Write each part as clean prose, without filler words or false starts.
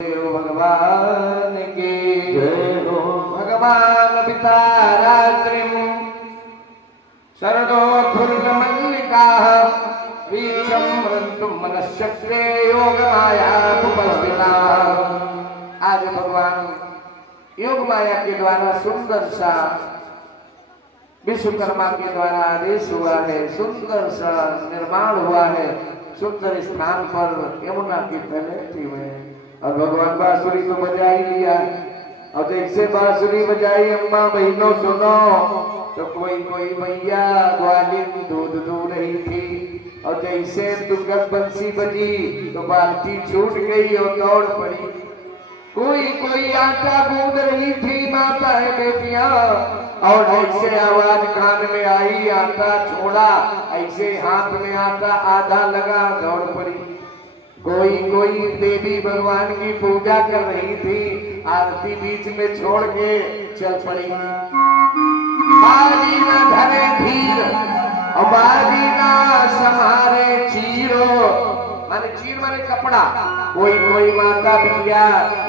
भगवान की जय हो। भगवान पिता रात्रिम शरदो फुल्लमल्लिका वीक्षम रंतुम मनश्चक्रे योग माया उपस्थिता। आज भगवान योग माया के द्वारा सुंदर सा विश्वकर्मा के द्वारा आदेश हुआ है, सुंदर सा निर्माण हुआ है, सुंदर स्थान पर यमुना के तले में। और भगवान बांसुरी तो बजा ही लिया। और जैसे बांसुरी बजाई अम्मा बहनों सुनो, तो कोई कोई मैया ग्वालिन दूध दू रही थी। और जैसे दुर्गत बंसी बजी तो बाल्टी छूट गई और दौड़ पड़ी। कोई कोई आटा गूंद रही थी माता है बेटियां। और ऐसे आवाज कान में आई आटा छोड़ा, ऐसे हाथ में आटा आधा लगा दौड़ पड़ी। कोई कोई देवी भगवान की पूजा कर रही थी, आरती बीच में छोड़ के चल पड़ी। बाजी न धरे धीर और बाजी न समारे चीरो, माने चीर माने कपड़ा। कोई कोई माता बिटिया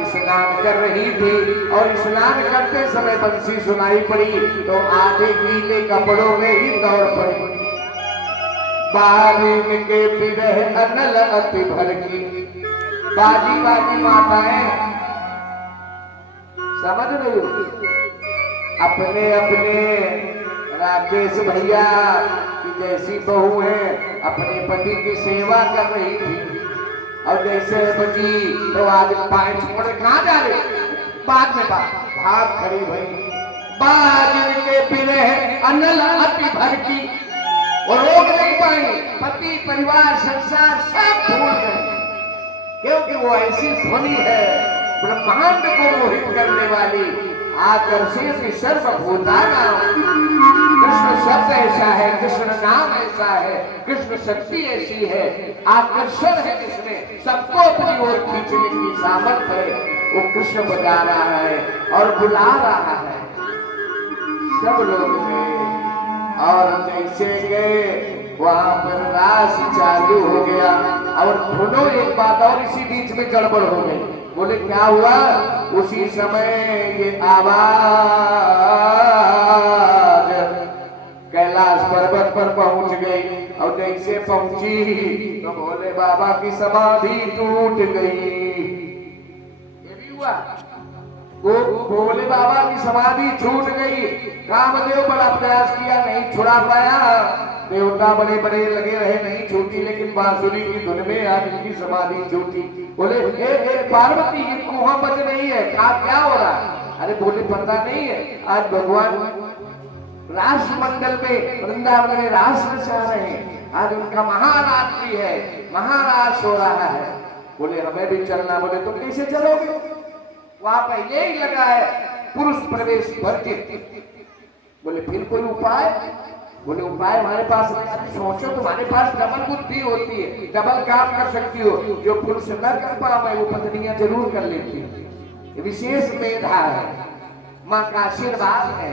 स्नान कर रही थी और स्नान करते समय बंसी सुनाई पड़ी तो आधे गीले कपड़ों में ही दौड़ पड़ी। बारिन के पिरह अनल अति भर की, बाजी बाजी माताएं समझ रही हो। अपने अपने राकेश भैया की जैसी बहू है अपने पति की सेवा कर रही थी। और जैसे बजी तो आज पाए छोड़ कहाँ जा रहे, बाद में भाग खड़ी भई। बारिन के पिरह अनल अति भर की, और रोक नहीं पाई। पति परिवार संसार सब भूल गए, क्योंकि वो ऐसी ध्वनि है ब्रह्मांड को मोहित करने वाली। आकर्षित सर्वभूतानां, कृष्ण शब्द ऐसा है, कृष्ण नाम ऐसा है, कृष्ण शक्ति ऐसी है, आकर्षण है जिसमें सबको अपनी ओर खींचने की सामर्थ्य है। वो कृष्ण बजा रहा है और बुला रहा है सब लोग गए। और जैसे गए वहां पर रास चालू हो गया। और दोनों एक बात और इसी बीच में गड़बड़ हो गई। बोले क्या हुआ? उसी समय ये आवाज कैलाश पर्वत पर पहुंच गई। और जैसे पहुंची तो भोले बाबा की समाधि टूट गई। ये भी हुआ, वो भोले बाबा की समाधि छूट गई। कामदेव बड़ा प्रयास किया, नहीं छुड़ा पाया। देवता बड़े बड़े लगे रहे, नहीं छूटी। लेकिन बांसुरी की धुन में आज इनकी समाधि छूटी। बोले ए पार्वती ये कुआं बज रही है, क्या हो रहा है? अरे बोले पता नहीं है, आज भगवान रास मंडल में वृंदावन में रास रचा रहे हैं। आज उनका महारात्रि है, महारास हो रहा है। बोले हमें भी चलना। बोले तुम कैसे चलोगे? वहां पहले ही लगा है पुरुष प्रवेश वर्जित। बोले फिर कोई उपाय? बोले उपाय हमारे पास नहीं। सोचो तुम्हारे पास डबल बुद्धि होती है, डबल काम कर सकती हो। जो पुरुष न कर पाए वो पत्नियां जरूर कर लेती है। विशेष मेधा है, माँ का आशीर्वाद है,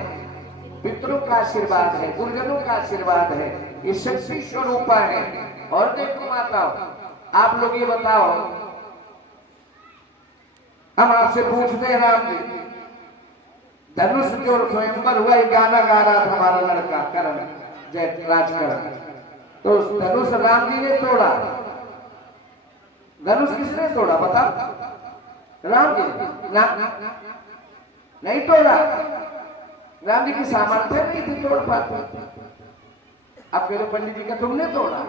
पितरों का आशीर्वाद है, गुरुजनों का आशीर्वाद है। ये शक्ति स्वरूप है। और देखो माताओं, आप लोग ये बताओ, हम आपसे पूछते हैं राम जी, धनुष जो स्वयंवर हुआ, गाना गा रहा था हमारा लड़का करण जयराज करण, तो धनुष राम जी ने तोड़ा। धनुष किसने तोड़ा बता? राम जी ना, नहीं तोड़ा। राम जी की सामर्थ्य नहीं थी तोड़ पाते। अब कह रहे पंडित जी का तुमने तोड़ा,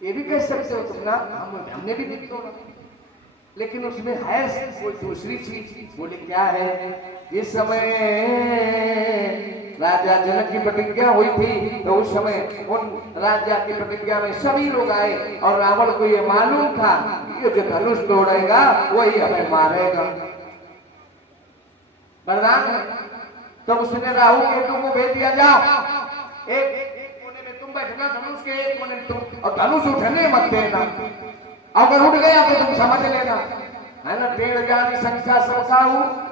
ये भी कह सकते हो तुम ना, हमने भी नहीं तोड़ा। लेकिन उसमें है कोई दूसरी चीज। बोले क्या है? इस समय राजा जनक की प्रतिज्ञा हुई थी, तो उस समय उन राजा की प्रतिज्ञा में सभी लोग आए। और रावण को ये मालूम था ये जो धनुष तोड़ेगा वही हमें मारेगा। बलराम तो उसने राहु केतु को भेज दिया, जाओ एक कोने में तुम बैठना धनुष के, एक कोने में तुम, और धनुष उठने मत देना। अगर उठ गया तो तुम समझ लेना, है ना। 1.5 जानी संख्या सबका।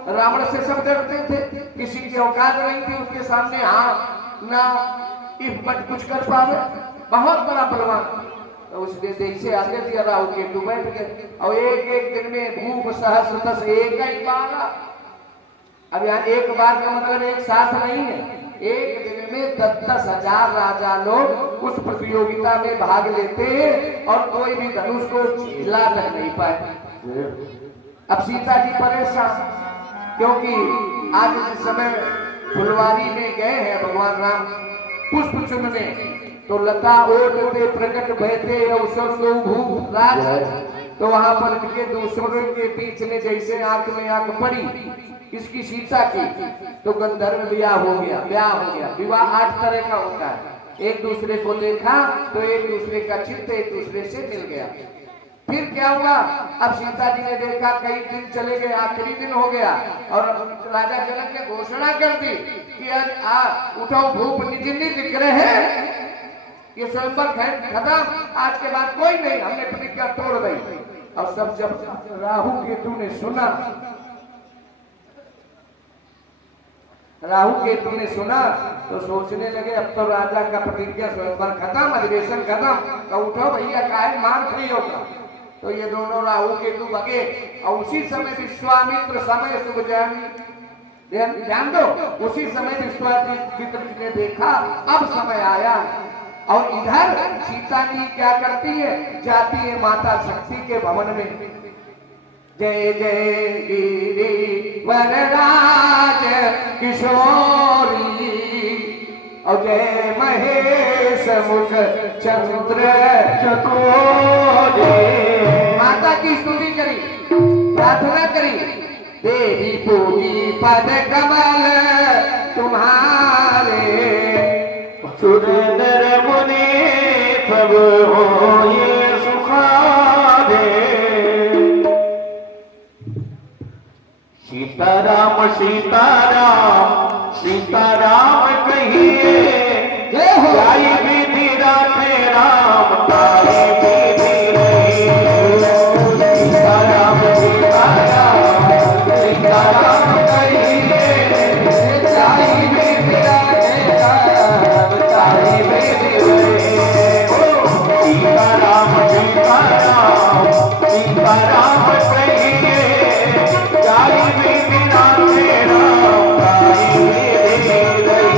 रावण से सब डरते थे, किसी की औकात नहीं थी उसके सामने हाँ ना इफ बट कुछ कर पावे। बहुत बड़ा बलवान। तो उसने जैसे आगे दिया राहु केतु बैठ गए और एक एक दिन में भूप सहस्र दस एक ही बार। अब यहाँ एक बार का मतलब एक साथ नहीं है, एक दिन में 10,000 राजा लोग उस प्रतियोगिता में भाग लेते हैं और कोई भी धनुष को झेला तक नहीं पाए। अब सीता जी परेशान, क्योंकि आज जिस समय फुलवारी में गए हैं भगवान राम पुष्प चुनने, तो लता ओट पे प्रकट बहते राज, तो वहां पर इनके दूसरों के बीच में जैसे आंख में आंख पड़ी इसकी सीता की, तो गंधर्व ब्याह हो गया। विवाह 8 तरह का होता है, एक दूसरे को देखा तो एक दूसरे का चित्त एक दूसरे से मिल गया। फिर क्या हुआ, अब सीता जी ने देखा कई दिन चले गए, आखिरी दिन हो गया और राजा जनक ने घोषणा कर दी कि आज उठो भूप निज निज गृह, ये स्वयंवर खत्म, आज के बाद कोई नहीं, हमने प्रतिज्ञा तोड़ दी। और सब जब राहु केतु ने सुना तो सोचने लगे अब तो राजा का प्रतिज्ञा स्वयंवर खत्म, अधिवेशन खत्म, तो उठो भैया काहे मार खड़ी होगा। तो ये दोनों राहु केतु भगे और उसी समय विश्वामित्र समय शुभ ध्यान दो, उसी समय विश्वामित्र ने देखा अब समय आया। और इधर सीता जी क्या करती है, जाती है माता शक्ति के भवन में, जय जय गिरी वरराज किशोरी और जय महेश मुख चंद्र चकोरे। माता की स्तुति करी, प्रार्थना करी, देवी पूजी पद कमल तुम्हारे, सुरेंद्र मुनि सब हो ये सुखारे। सीताराम सीताराम सीताराम कहिए, जाई विधि राखे राम ताई विधि रही। सीताराम सीताराम सीताराम कहिए, जाई विधि राखे राम ताई विधि रही। सीताराम सीताराम सीताराम कहिए, जाई विधि राखे राम ताई विधि रही।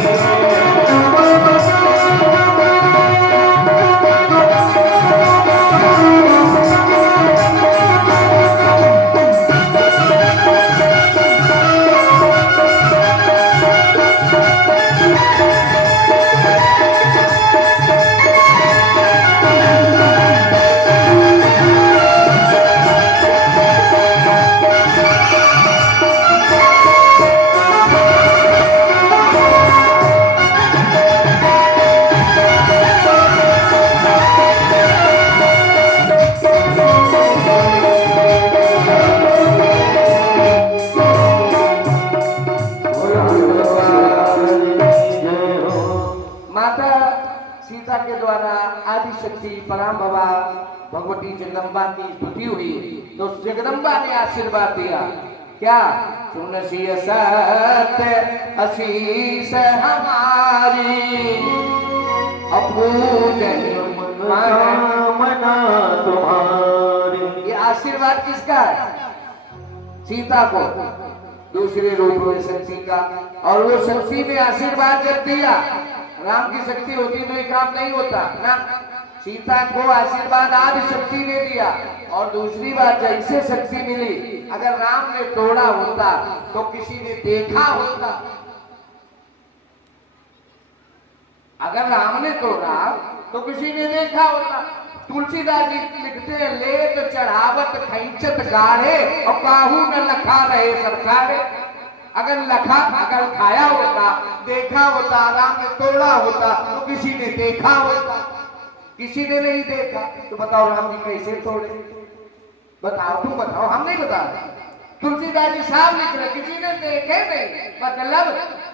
सीता के द्वारा आदि शक्ति परांभवा भगवती जगदम्बा की स्तुति हुई, तो जगदम्बा ने आशीर्वाद दिया क्या, सुन सिय सत्य आशीष हमारी, अपूजनीय मना तुम्हारी। ये आशीर्वाद किसका है, सीता को, दूसरे रूप में शक्ति का। और वो शक्ति ने आशीर्वाद जब दिया, राम की शक्ति होती तो ये काम नहीं होता ना, सीता को आशीर्वाद आदि शक्ति ने दिया। और दूसरी बात, जैसे शक्ति मिली, अगर राम ने तोड़ा होता तो किसी ने देखा होता, अगर राम ने तोड़ा तो किसी ने देखा होता। तुलसीदास जी लिखते हैं, लेत चढ़ावत खैचत गाढ़े और काहू न लखा रहे सरकारे। अगर खाया होता, देखा होता, राम ने तोड़ा होता तो किसी ने देखा होता, किसी ने नहीं देखा। तो बताओ राम जी कैसे तोड़े, बताओ तुम बताओ, हम नहीं बता रहे। तुलसीदास जी साहब लिख रहे, किसी ने देखे नहीं, मतलब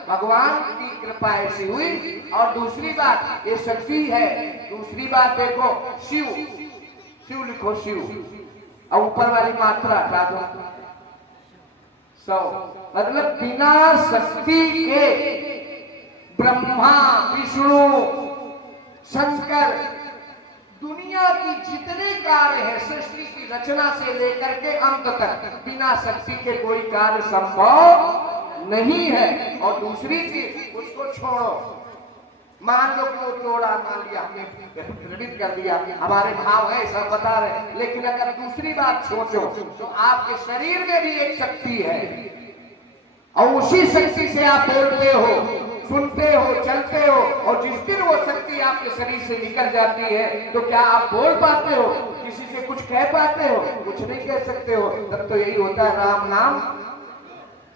भगवान की कृपा ऐसी हुई। और दूसरी बात, ये शक्ति है। दूसरी बात देखो, शिव, शिव लिखो शिव, और ऊपर वाली मात्रा हटा दो 100, मतलब बिना शक्ति के ब्रह्मा विष्णु शंकर दुनिया दुनिया की जितने कार्य हैं सृष्टि की रचना से लेकर के अंत तक बिना शक्ति के कोई कार्य संभव नहीं है। और दूसरी चीज उसको छोड़ो, मान लो कि वो तोड़ा, मान लिया हमने क्रेडिट कर दिया, हमारे भाव है सब बता रहे, लेकिन अगर दूसरी बात सोचो तो आपके शरीर में भी एक शक्ति है और उसी शक्ति से आप बोलते हो, सुनते हो, चलते हो। और जिस दिन वो शक्ति आपके शरीर से निकल जाती है तो क्या आप बोल पाते हो, किसी से कुछ कह पाते हो? कुछ नहीं कह सकते हो। तब तो यही होता है राम नाम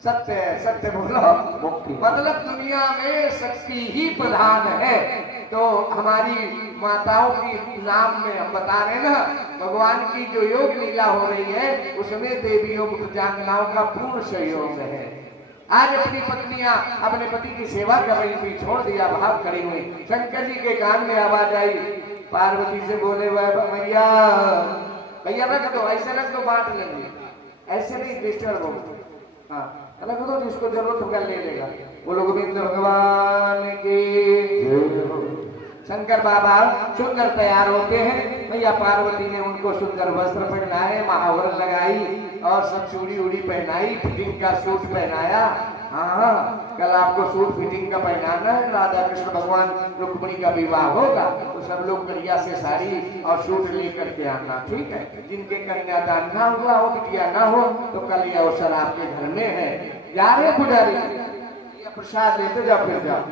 सत्य है, सत्य बोलो मुक्ति। मतलब दुनिया में शक्ति ही प्रधान है। तो हमारी माताओं की नाम में हम बता रहे ना, भगवान की जो योग लीला हो रही है उसमें देवियों पुत्रांगनाओं का पूर्ण सहयोग है। आज अपनी पत्नियां अपने पति की सेवा कर रही थी, छोड़ दिया, भाव खड़ी हुई। शंकर जी के कान में आवाज आई, पार्वती से बोले वह मैया भैया रख दो, ऐसे रख दो, बांट लेंगे, ऐसे नहीं डिस्टर्ब हो। हाँ रख दो, जिसको जरूरत होगा ले लेगा। बोलो गोविंद भगवान की। शंकर बाबा सुंदर तैयार होते हैं, मैया पार्वती ने उनको सुंदर वस्त्र पहनाए, महावर लगाई और सब चूड़ी उड़ी पहनाई, फिटिंग का सूट पहनाया। हाँ कल आपको सूट फिटिंग का पहनाना है, राधा कृष्ण भगवान रुक्मिणी का विवाह होगा तो सब लोग कन्या से साड़ी और सूट लेकर के आना, ठीक है। जिनके कन्यादान ना हुआ हो, बिटिया ना हो, तो कल ये अवसर आपके घर में है। जा रहे पुजारी प्रसाद लेते जाओ, फिर जाओ।